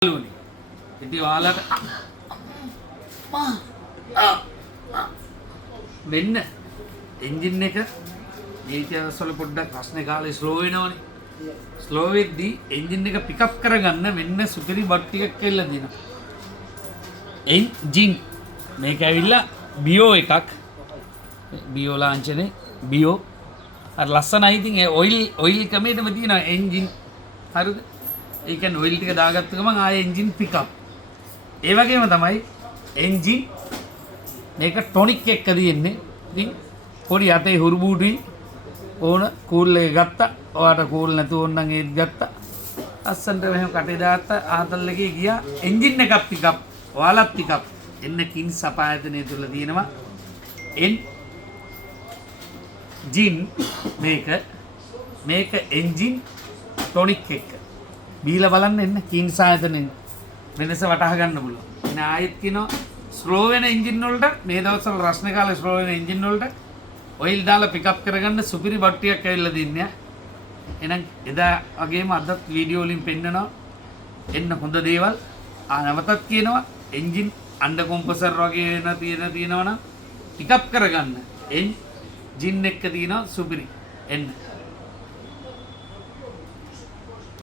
ඉතින් ඔයාලට වෙන්න එන්ජින් එක මේකවල පොඩ්ඩක් රස්නේ කාලේ ස්ලෝ වෙනවනේ. ස්ලෝ වෙද්දී එන්ජින් එක පිකප් කරගන්න වෙන්න සුපිරි බට් ටිකක් කියලා දෙනවා. එන්ජින් මේක ඇවිල්ලා බියෝ එකක්. බියෝ ලාංඡනේ බියෝ අර ලස්සනයි. ඉතින් ඒ ඔයිල් කමේටම තියෙනවා එන්ජින්. හරිද? ඒ කියන්නේ ඔයිල් ටික දාගත්ත ගමන් ආයේ එන්ජින් පිකප්. ඒ වගේම තමයි එන්ජින් මේක ටොනික් එක තියෙන්නේ. ඉතින් පොඩි අතේ හුරුබූටුයි ඕන කූල් එක ගත්තා. ඔයාට කූල් නැතුව ඕන නම් ඒත් ගත්තා. අස්සන්ට මෙහෙම කටේ දාත්තා. ආතල් එකේ ගියා. එන්ජින් එකක් පිකප්. ඔයාලත් පිකප්. එන්න කින්ස් අපායතනය තුල තියෙනවා එන්ජින් මේක එන්ජින් ටොනික් එක. බීලා බලන්න එන්න කින්ස් ආයතනෙන් වෙනස වටහා ගන්න පුළුවන්. එන ආයෙත් කියනවා ස්ලෝ වෙන එන්ජින් වලට මේ දවස්වල රස්නේ කාලේ ස්ලෝ වෙන එන්ජින් වලට ඔයිල් දාලා පිකප් කරගන්න සුපිරි බට්ටියක් ඇවිල්ලා දින්නේ. එහෙනම් එදා වගේම අදත් වීඩියෝ වලින් පෙන්නනවා එන්න හොඳ දේවල්. නැවතත් කියනවා එන්ජින් අන්ඩර් කොම්ප්‍රෙසර් වගේ තියෙනවනම් පිකප් කරගන්න එන්ජින් එක තියෙනවා සුපිරි එන්න.